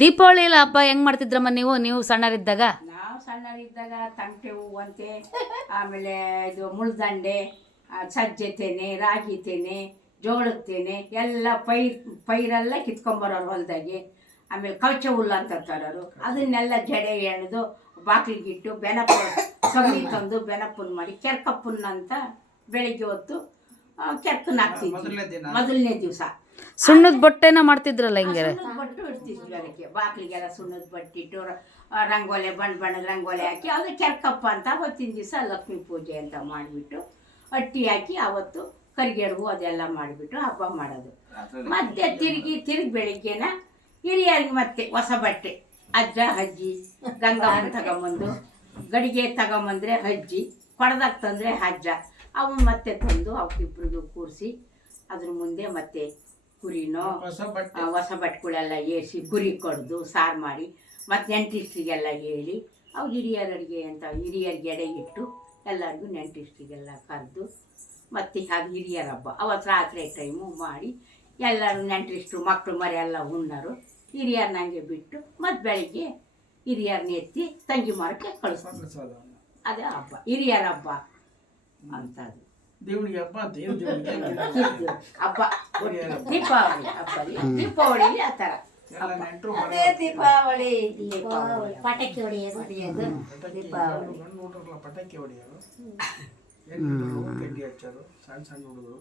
ದೀಪಾವಳಿ ಎಲ್ಲ ಹಬ್ಬ ಹೆಂಗ್ ಮಾಡ್ತಿದ್ರಮ್ಮ ನೀವು ಸಣ್ಣರಿದ್ದಾಗ? ನಾವು ಸಣ್ಣರಿದ್ದಾಗ ತಂಟೆ ಹೂವಂತೆ, ಆಮೇಲೆ ಇದು ಮುಳ್ದಂಡೆ, ಸಜ್ಜೆ ತೆನೆ, ರಾಗಿ ತೆನೆ, ಜೋಳದ ತೆನೆ ಎಲ್ಲ ಪೈರೆಲ್ಲ ಕಿತ್ಕೊಂಬರೋರು ಹೊಲದಾಗೆ. ಆಮೇಲೆ ಕವಚ ಹುಲ್ಲು ಅಂತ ತರೋರು, ಅದನ್ನೆಲ್ಲ ಜಡೆ ಎಳೆದು ಬಾಗಿಲಿಗಿಟ್ಟು ಬೆನಪ ಸಗಣಿ ತಂದು ಬೆನಪನ್ ಮಾಡಿ ಕೆರ್ಕಪ್ಪನ್ನ ಅಂತ ಬೆಳಿಗ್ಗೆ ಹೊತ್ತು ಕೆರ್ಕನ್ನ ಹಾಕ್ತಿದ್ವಿ ಮೊದಲನೇ ದಿವಸ. ಸುಣ್ಣದ ಬಟ್ಟೆನ ಮಾಡ್ತಿದ್ರಲ್ಲ ಹಿಂಗೆ? ಬಟ್ಟು ಇಡ್ತಿದ್ವಿ ಅದಕ್ಕೆ, ಬಾಗಿಲಿಗೆಲ್ಲ ಸುಣ್ಣದ ಬಟ್ಟಿಟ್ಟು ರಂಗೋಲೆ ಬಣ್ಣದ ರಂಗೋಲೆ ಹಾಕಿ ಅದು ಕೆರ್ಕಪ್ಪ ಅಂತ ಅವತ್ತಿನ ದಿವಸ ಲಕ್ಷ್ಮೀ ಪೂಜೆ ಅಂತ ಮಾಡಿಬಿಟ್ಟು ಅಟ್ಟಿ ಹಾಕಿ ಅವತ್ತು ಕರಿಗೆಡುವು ಅದೆಲ್ಲ ಮಾಡಿಬಿಟ್ಟು ಹಬ್ಬ ಮಾಡೋದು. ಮತ್ತೆ ತಿರುಗಿ ಬೆಳಿಗ್ಗೆನ ಹಿರಿಯರಿಗೆ ಮತ್ತೆ ಹೊಸ ಬಟ್ಟೆ, ಅಜ್ಜ ಅಜ್ಜಿ ಗಂಗಮ್ಮನ ತಗೊಂಬಂದು, ಗಡಿಗೆ ತಗೊಂಬಂದ್ರೆ ಅಜ್ಜಿ, ಕೊಡದಾಗ ತಂದರೆ ಅಜ್ಜ, ಅವನು ಮತ್ತೆ ತಂದು ಅವಕ್ಕಿಬ್ರಿಗೂ ಕೂರಿಸಿ ಅದ್ರ ಮುಂದೆ ಮತ್ತೆ ಕುರಿನೋ ಹೊಸ ಬಟ್ಟೆಗಳೆಲ್ಲ ಏರಿಸಿ ಕುರಿ ಕಡ್ದು ಸಾರು ಮಾಡಿ ಮತ್ತು ನೆಂಟಿಸ್ಟ್ರಿಗೆಲ್ಲ ಹೇಳಿ ಅವು ಹಿರಿಯರ ಅಡುಗೆ ಅಂತ ಹಿರಿಯರಿಗೆ ಎಡೆ ಇಟ್ಟು ಎಲ್ಲರಿಗೂ ನೆಂಟಿಸ್ಟ್ರಿಗೆಲ್ಲ ಕರೆದು ಮತ್ತು ಅದು ಹಿರಿಯರ ಹಬ್ಬ ಅವತ್ತು ರಾತ್ರಿ ಟೈಮು ಮಾಡಿ ಎಲ್ಲರೂ ನೆಂಟಿಸ್ಟ್ರು ಮಕ್ಕಳು ಮರಿ ಎಲ್ಲ ಉಣ್ಣರು. ಹಿರಿಯರು ನನಗೆ ಬಿಟ್ಟು ಮತ್ತು ಬೆಳಿಗ್ಗೆ ಹಿರಿಯರನ್ನ ಎತ್ತಿ ತಂಗಿ ಮಾರಕ್ಕೆ ಕಳಿಸೋದು. ಅದೇ ಹಬ್ಬ, ಹಿರಿಯರ ಹಬ್ಬ ಅಂತದು. ದೇವರಿಗೆ ಹಬ್ಬ ಅಂತ ಹಬ್ಬ ದೀಪಾವಳಿ ಹಬ್ಬಲ್ಲಿ ದೀಪಾವಳಿ ಆ ಥರ ದೀಪಾವಳಿ ಪಟಾಕಿ ಹೊಡೆಯೋದು ದೀಪಾವಳಿ. ಪಟಾಕಿ ಹೊಡೆಯೋದು, ಕಡ್ಡಿ ಹಚ್ಚೋದು, ಸಣ್ಣ ಹುಡುಗರು